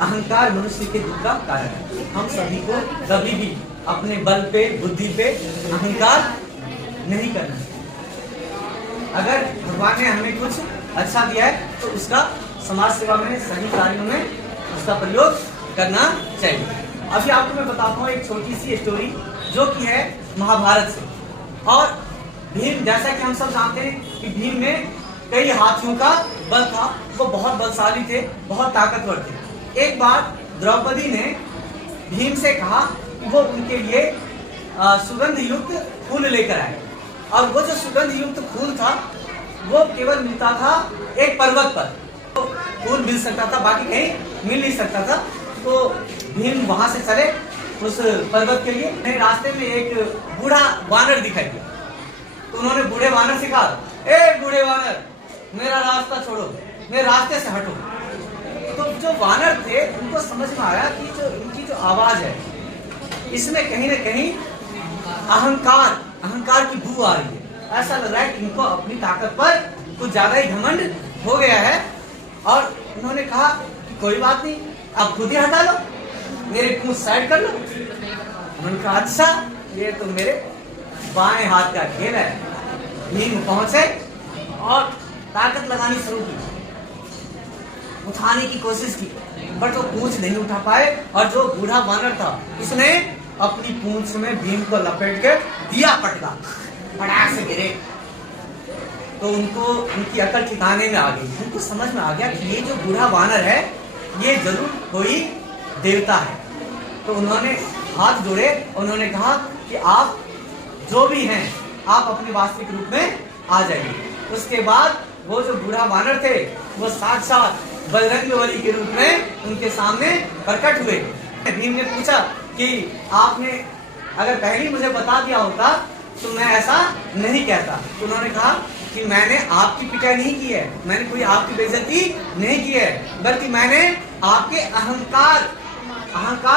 अहंकार मनुष्य के दुख का कारण है। हम सभी को कभी भी अपने बल पे, बुद्धि पे अहंकार नहीं करना चाहिए। अगर भगवान ने हमें कुछ अच्छा दिया है तो उसका समाज सेवा में, सही कार्यों में उसका प्रयोग करना चाहिए। अभी आपको मैं बताता हूँ एक छोटी सी स्टोरी जो कि है महाभारत से। और भीम, जैसा कि हम सब जानते हैं कि भीम में कई हाथियों का बल था, वो बहुत बलशाली थे, बहुत ताकतवर थे। एक बार द्रौपदी ने भीम से कहा कि वो उनके लिए सुगंध युक्त फूल लेकर आए। और वो जो सुगंध युक्त फूल था वो केवल मिलता था एक पर्वत पर, तो फूल मिल सकता था, बाकी कहीं मिल नहीं सकता था। तो भीम वहां से चले उस पर्वत के लिए। रास्ते में एक बूढ़ा वानर दिखाई दिया, तो उन्होंने बूढ़े वानर से कहा, ए बूढ़े वानर, मेरा रास्ता छोड़ो, मेरे रास्ते से हटो। तो जो वानर थे उनको समझ में आया कि जो इनकी जो आवाज है इसमें कहीं ना कहीं अहंकार की बू आ रही है। ऐसा लग रहा है कि इनको अपनी ताकत पर कुछ ज्यादा ही घमंड हो गया है। और उन्होंने कहा कि कोई बात नहीं, आप खुद ही हटा लो, मेरे पूंछ साइड कर लो। उन्होंने कहा अच्छा, ये तो मेरे बाएं हाथ का खेल है। भीम पहुंचे और ताकत लगानी शुरू की, उठाने की कोशिश की, बट वो पूंछ नहीं उठा पाए। और जो बूढ़ा वानर था उसने अपनी पूंछ में भीम को लपेट के दिया पटका, फटाक से गिरे। तो उनको उनकी अकल ठिकाने में आ गई। उनको समझ में आ गया कि ये जो बूढ़ा वानर है ये जरूर कोई देवता है। तो उन्होंने हाथ जोड़े, उन्होंने कहा कि आप जो भी हैं आप अपने वास्तविक रूप में आ जाइए। उसके बाद वो जो बूढ़ा वानर थे वो साक्षात बजरंगबली के रूप में उनके सामने प्रकट हुए। भीम ने पूछा कि आपने अगर पहले मुझे बता दिया होता तो मैं ऐसा नहीं कहता। तो उन्होंने कहा कि मैंने आपकी पिटाई नहीं की है, मैंने कोई आपकी बेइज्जती नहीं की है, बल्कि मैंने आपके अहंकार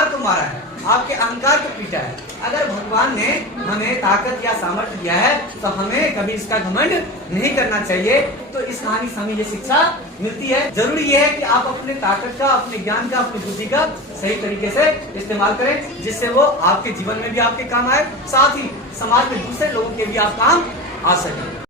को मारा है, आपके अहंकार को पीटा है। अगर भगवान ने हमें ताकत या सामर्थ्य दिया है तो हमें कभी इसका घमंड नहीं करना चाहिए। तो इस कहानी से हमें ये शिक्षा मिलती है। जरूरी ये है कि आप अपने ताकत का, अपने ज्ञान का, अपनी बुद्धि का सही तरीके से इस्तेमाल करें, जिससे वो आपके जीवन में भी आपके काम आए, साथ ही समाज में दूसरे लोगों के भी आप काम आ सके।